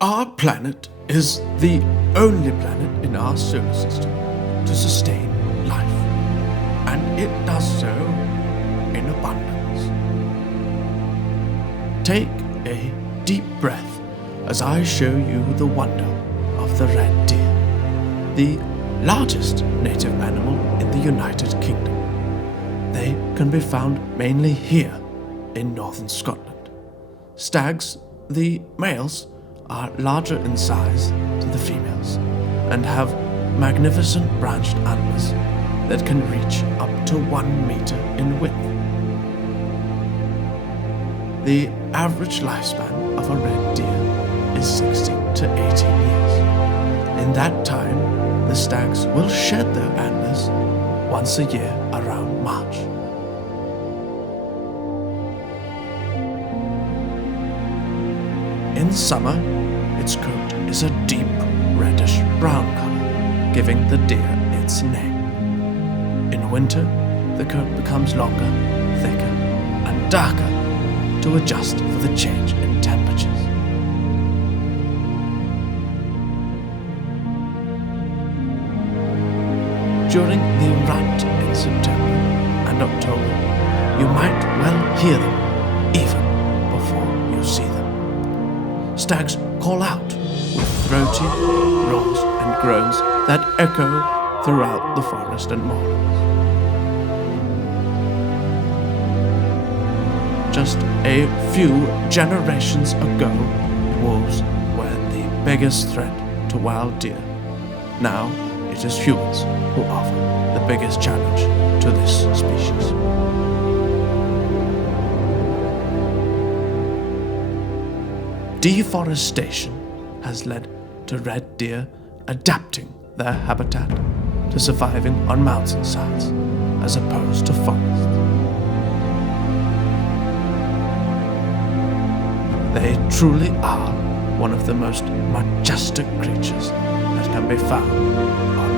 Our planet is the only planet in our solar system to sustain life, and it does so in abundance. Take a deep breath as I show you the wonder of the red deer, the largest native animal in the United Kingdom. They can be found mainly here in northern Scotland. Stags, the males, are larger in size than the females and have magnificent branched antlers that can reach up to 1 meter in width. The average lifespan of a red deer is 16 to 18 years. In that time, the stags will shed their antlers once a year around March. In summer, its coat is a deep reddish-brown color, giving the deer its name. In winter, the coat becomes longer, thicker, and darker to adjust for the change in temperatures. During the rut in September and October, you might well hear them even before you see them. Stags call out with throaty roars and groans that echo throughout the forest and moorlands. Just a few generations ago, wolves were the biggest threat to wild deer. Now it is humans who offer the biggest challenge to this species. Deforestation has led to red deer adapting their habitat to surviving on mountainsides as opposed to forests. They truly are one of the most majestic creatures that can be found on